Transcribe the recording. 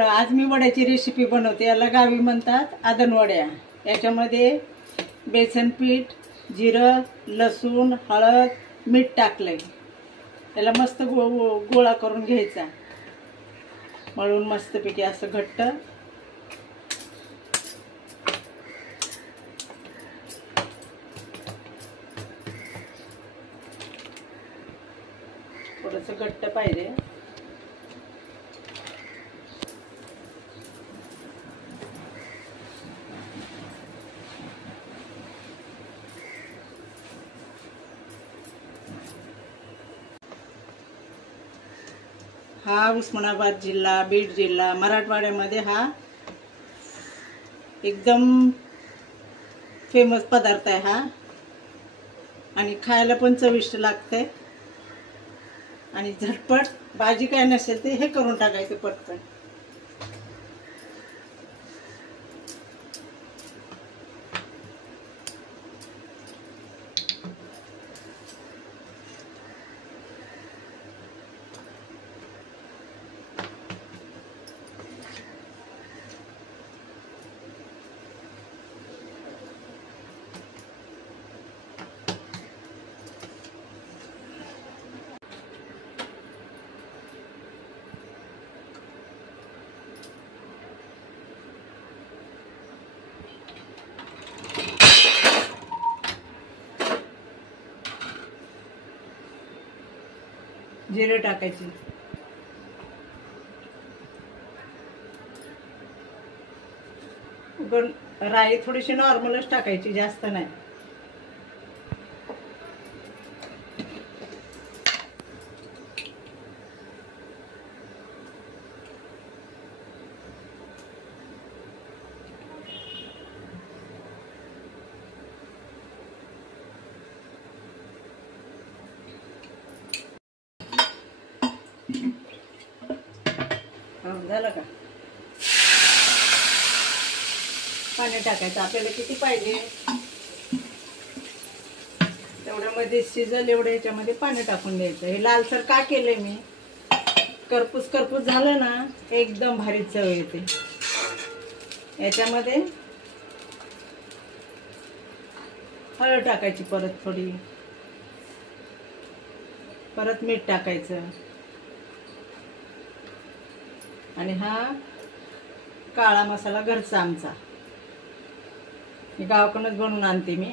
आज मी वड्याची रेसिपी बनवते। याला गावी म्हणतात आदन वड्या। याच्यामध्ये बेसन पीठ, जिरं, लसूण, हळद, मीठ टाकलंय। याला मस्त गोळा करून घ्यायचा, मळून मस्तपैकी असं घट्ट। थोडंसं घट्ट पाहिजे। हा उस्मानाबाद जिल्हा, बीड जिल्हा, मराठवाड्यामध्ये हा एकदम फेमस पदार्थ आहे हा। आणि खायला पण चविष्ट लागते। आणि झटपट, भाजी काय नसेल ते हे करून टाकायचं पटकन। जिरे टाकायचे, राई थोडीशी नॉर्मलच टाकायची, जास्त नाही। झालं का? पाणी टाकायचं आपल्याला किती पाहिजे तेवढ्यामध्ये शिजल एवढं याच्यामध्ये पाणी टाकून द्यायचं। हे लालसर का केलंय मी, करपूस करपूस झालं ना एकदम भारी चव येते। याच्यामध्ये हळद टाकायची, परत थोडी, परत मीठ टाकायचं। आणि हा काळा मसाला घरचा आमचा, गावाकडूनच बनवून आणते मी।